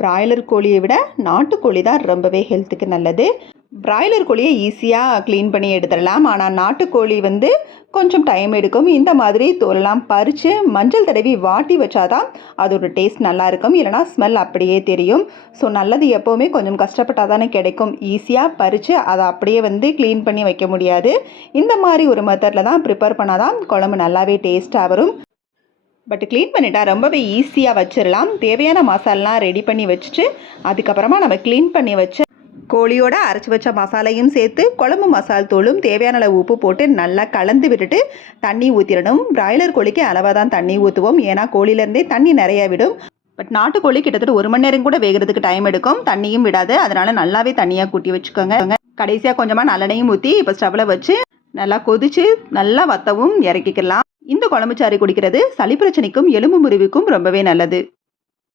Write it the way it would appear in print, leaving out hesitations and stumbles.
Broiler கோழியை விட நாட்டுக்கோழி தான் ரொம்பவே ஹெல்த்துக்கு நல்லது. பிராய்லர் கோழியை ஈஸியாக க்ளீன் பண்ணி எடுத்துடலாம். ஆனால் நாட்டுக்கோழி கொஞ்சம் டைம் எடுக்கும். இந்த மாதிரி தோலெல்லாம் பறித்து மஞ்சள் தடவி வாட்டி வச்சாதான் அதோட டேஸ்ட் நல்லாயிருக்கும். இல்லைனா ஸ்மெல் அப்படியே தெரியும். ஸோ நல்லது எப்போவுமே கொஞ்சம் கஷ்டப்பட்டால் தானே கிடைக்கும். ஈஸியாக பறித்து அதை அப்படியே க்ளீன் பண்ணி வைக்க முடியாது. இந்த மாதிரி ஒரு மெத்தடில் தான் ப்ரிப்பேர் பண்ணால் தான் குழம்பு நல்லாவே டேஸ்ட்டாக வரும். பட் க்ளீன் பண்ணிட்டா ரொம்பவே ஈஸியாக வச்சிடலாம். தேவையான மசாலாலாம் ரெடி பண்ணி வச்சுட்டு அதுக்கப்புறமா நம்ம க்ளீன் பண்ணி வச்ச கோழியோட அரைச்சி வச்ச மசாலையும் சேர்த்து குழம்பு மசால் தூளும் தேவையான அளவு உப்பு போட்டு நல்லா கலந்து விட்டுட்டு தண்ணி ஊற்றிடணும். பிராய்லர் கோழிக்கு அளவாக தான் தண்ணி ஊற்றுவோம். ஏன்னா கோழிலேருந்தே தண்ணி நிறையா விடும். பட் நாட்டுக்கோழி கிட்டத்தட்ட 1 மணி நேரம் கூட வேகிறதுக்கு டைம் எடுக்கும். தண்ணியும் விடாது. அதனால் நல்லாவே தண்ணியாக கூட்டி வச்சுக்கோங்க. கடைசியாக கொஞ்சமாக நல்லெண்ணையும் ஊற்றி இப்போ ஸ்டவ்வில் வச்சு நல்லா கொதித்து நல்லா வத்தவும் இறக்கிக்கலாம். இந்த குழம்பு சாறு குடிக்கிறது சளி பிரச்சனைக்கும் எலும்பு முறிவுக்கும் ரொம்பவே நல்லது.